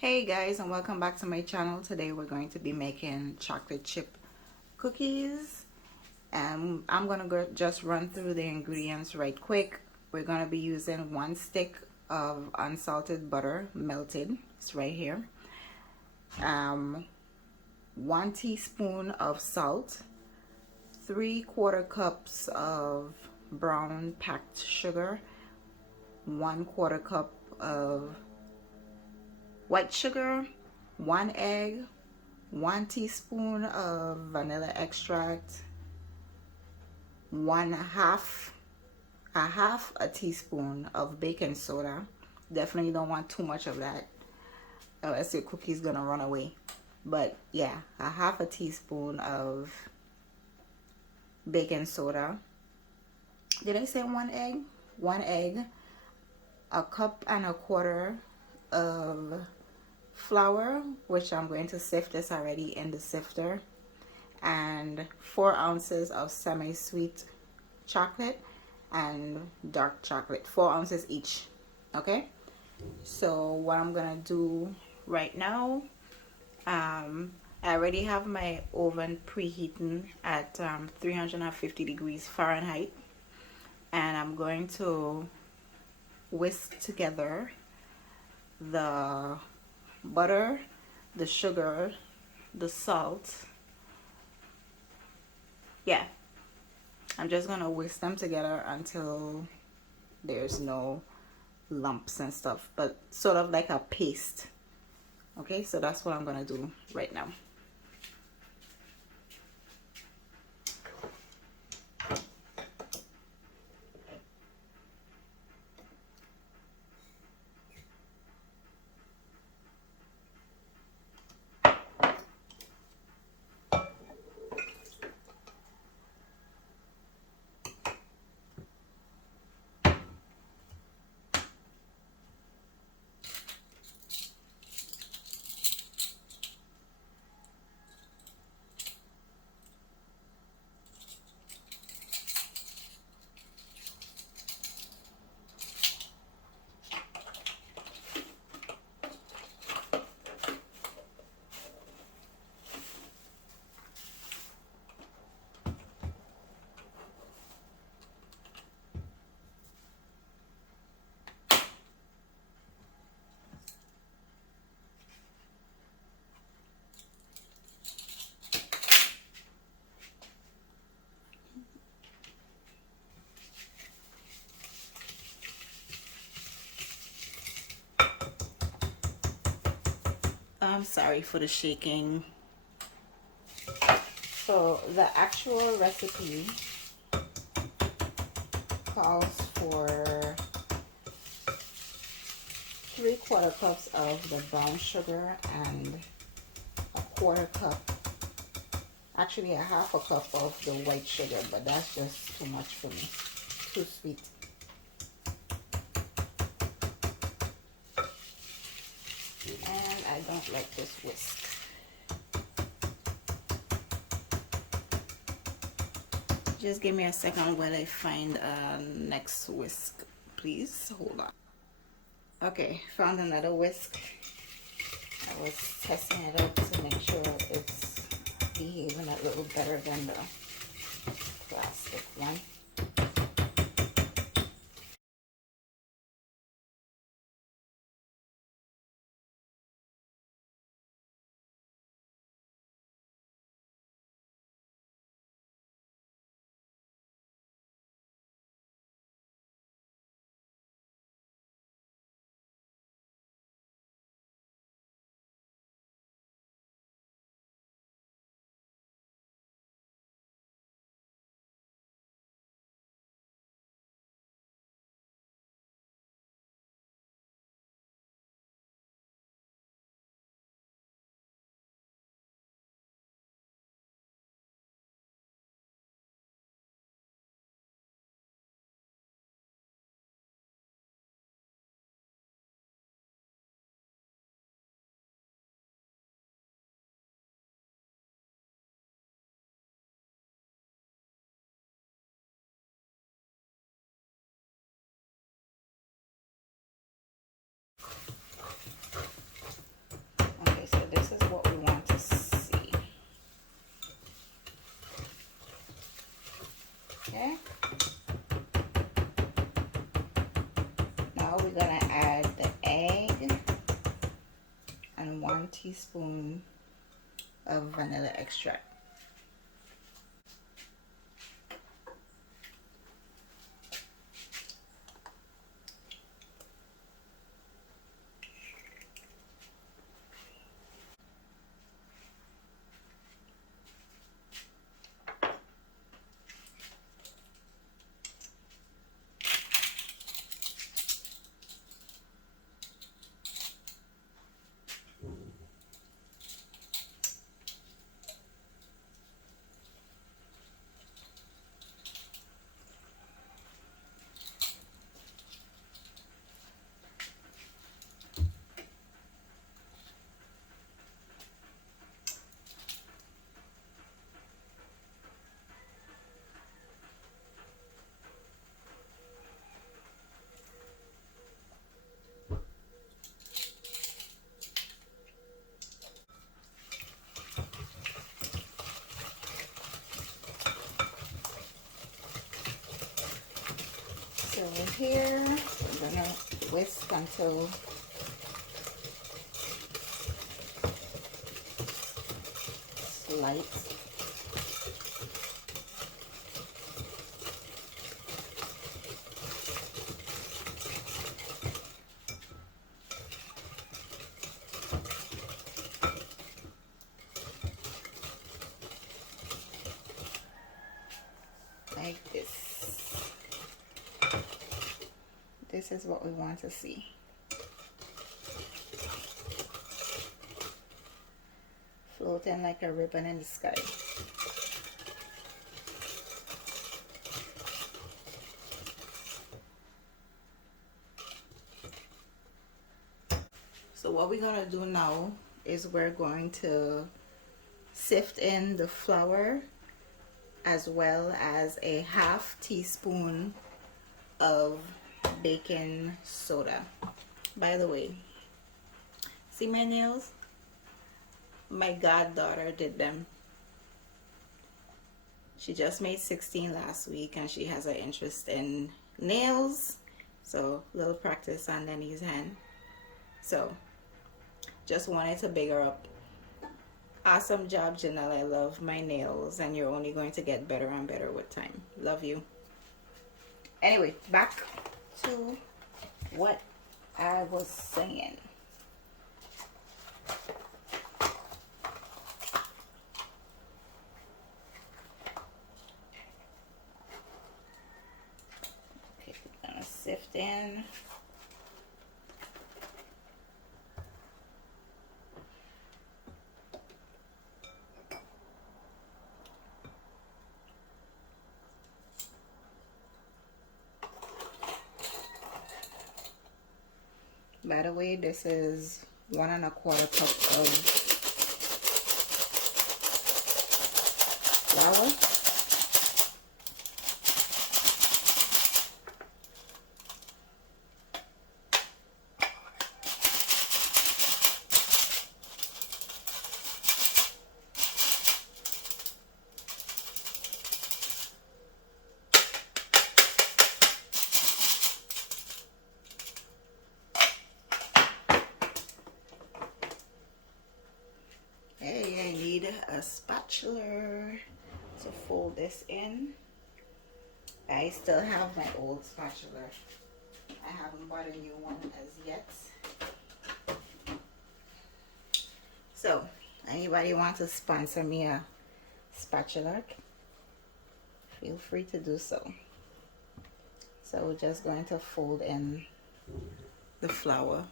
Hey guys, and welcome back to my channel. Today we're going to be making chocolate chip cookies, and I'm gonna just run through the ingredients right quick. We're gonna be using 1 stick of unsalted butter melted. It's right here. 1 teaspoon of salt, 3/4 cups of brown packed sugar, 1/4 cup of white sugar, 1 egg, 1 teaspoon of vanilla extract, a half a teaspoon of baking soda. Definitely don't want too much of that, or else your cookie's gonna run away. But yeah, a half a teaspoon of baking soda. Did I say 1 egg? 1 egg, a cup and a quarter of flour, which I'm going to sift this already in the sifter, and 4 ounces of semi-sweet chocolate and dark chocolate, 4 ounces each. Okay, so what I'm gonna do right now, I already have my oven preheating at 350 degrees Fahrenheit, and I'm going to whisk together the butter, the sugar, the salt. Yeah, I'm just gonna whisk them together until there's no lumps and stuff, but sort of like a paste. Okay, so that's what I'm gonna do right now. I'm sorry for the shaking. So the actual recipe calls for 3/4 cups of the brown sugar and a 1/4 cup, actually a half a cup of the white sugar, but that's just too much for me, too sweet. And I don't like this whisk. Just give me a second while I find a next whisk, please. Hold on. Okay, found another whisk. I was testing it out to make sure it's behaving a little better than the plastic one. teaspoon of vanilla extract. So here we're gonna whisk until it's light. Like this. This is what we want to see. Floating like a ribbon in the sky. So what we're gonna do now is we're going to sift in the flour as well as a half teaspoon of baking soda. By the way, see my nails? My goddaughter did them. She just made 16 last week and she has an interest in nails. So little practice on Lenny's hand. So just wanted to big her up. Awesome job, Janelle. I love my nails and you're only going to get better and better with time. Love you. Anyway, back to what I was saying. Okay, we're gonna sift in. By the way, this is 1 1/4 cup of flour. Hey, I need a spatula to fold this in. I still have my old spatula. I haven't bought a new one as yet. So, anybody want to sponsor me a spatula? Feel free to do so. So we're just going to fold in the flour.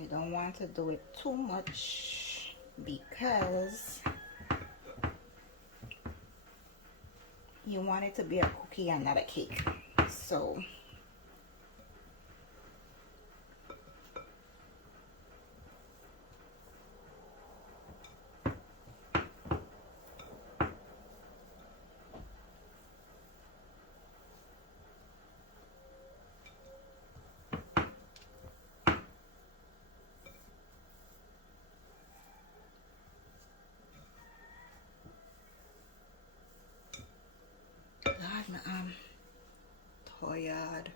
You don't want to do it too much because you want it to be a cookie and not a cake. So I'm tired.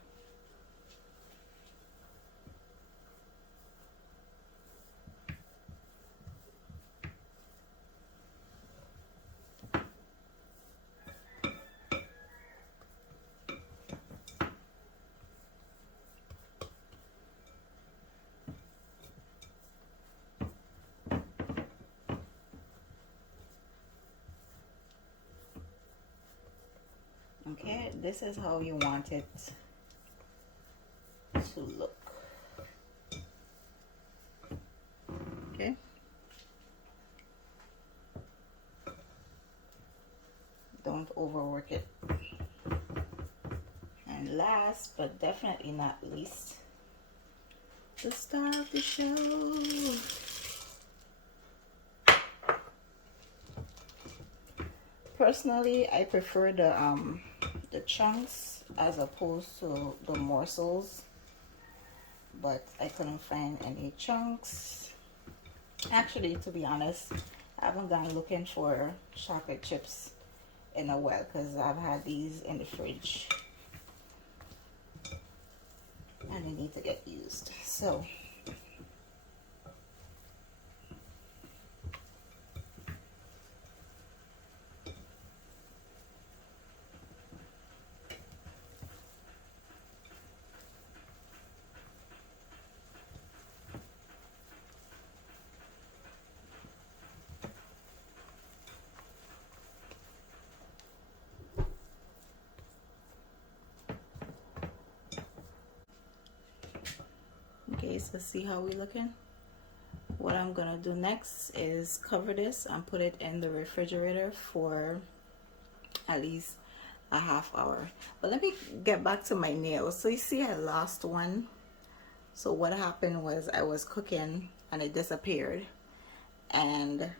Okay, this is how you want it to look. Okay. Don't overwork it. And last but definitely not least, the star of the show. Personally, I prefer the chunks as opposed to the morsels, but I couldn't find any chunks. Actually, to be honest, I haven't gone looking for chocolate chips in a while because I've had these in the fridge and they need to get used. So okay, so see how we looking? What I'm gonna do next is cover this and put it in the refrigerator for at least a half hour. But let me get back to my nails. So you see I lost one. So what happened was I was cooking and it disappeared and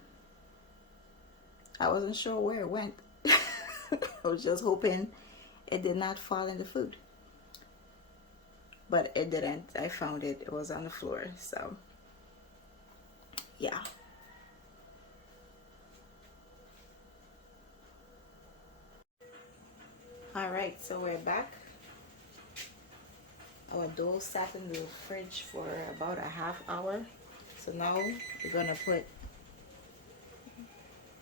I wasn't sure where it went. I was just hoping it did not fall in the food, but it didn't. I found it. It was on the floor. So yeah. All right, so we're back. Our dough sat in the fridge for about a half hour. So now we're gonna put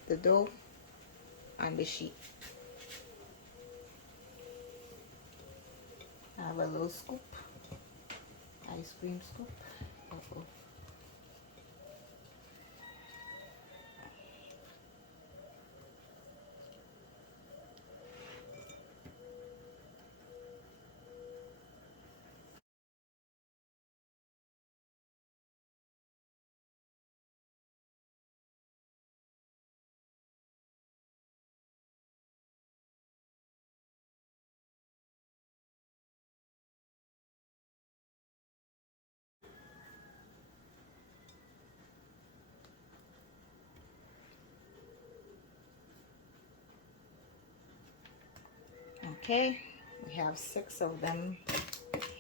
the dough on the sheet. I have a little scoop, ice cream scoop. Uh-oh. Okay, we have 6 of them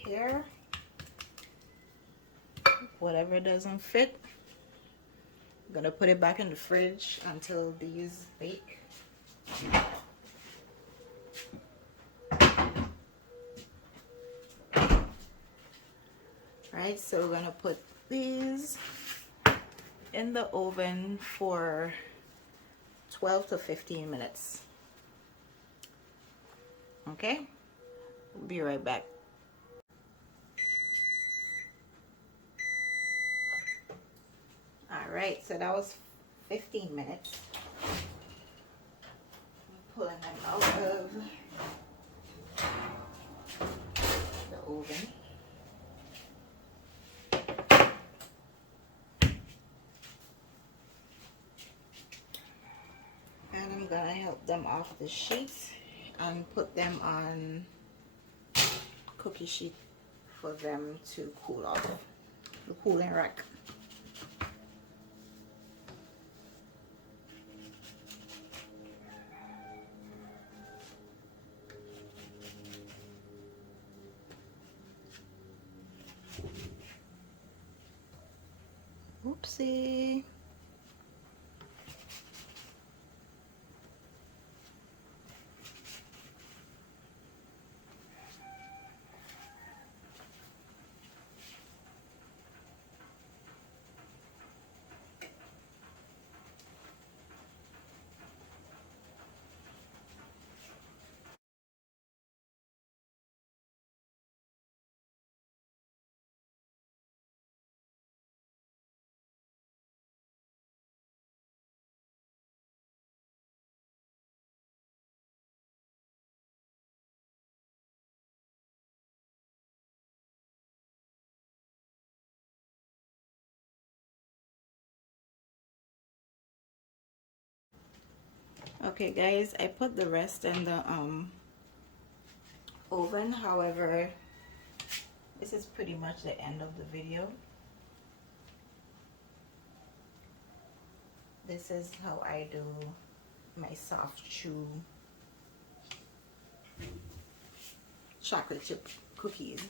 here. Whatever doesn't fit, I'm gonna put it back in the fridge until these bake. Right, so we're gonna put these in the oven for 12 to 15 minutes. Okay, we'll be right back. All right, so that was 15 minutes. I'm pulling them out of the oven. And I'm gonna help them off the sheet and put them on cookie sheet for them to cool off, the cooling rack. Oopsie. Okay guys, I put the rest in the oven. However, this is pretty much the end of the video. This is how I do my soft chew chocolate chip cookies.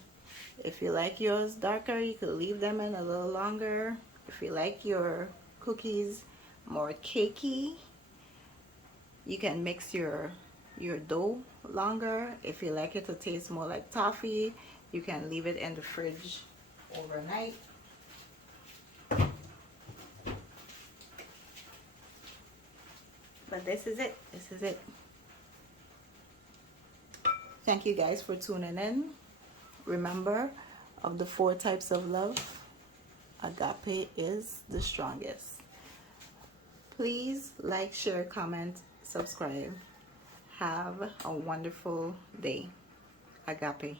If you like yours darker, you could leave them in a little longer. If you like your cookies more cakey, you can mix your dough longer. If you like it to taste more like toffee, you can leave it in the fridge overnight. But this is it. This is it. Thank you guys for tuning in. Remember, of the 4 types of love, agape is the strongest. Please like, share, comment, subscribe. Have a wonderful day. Agape.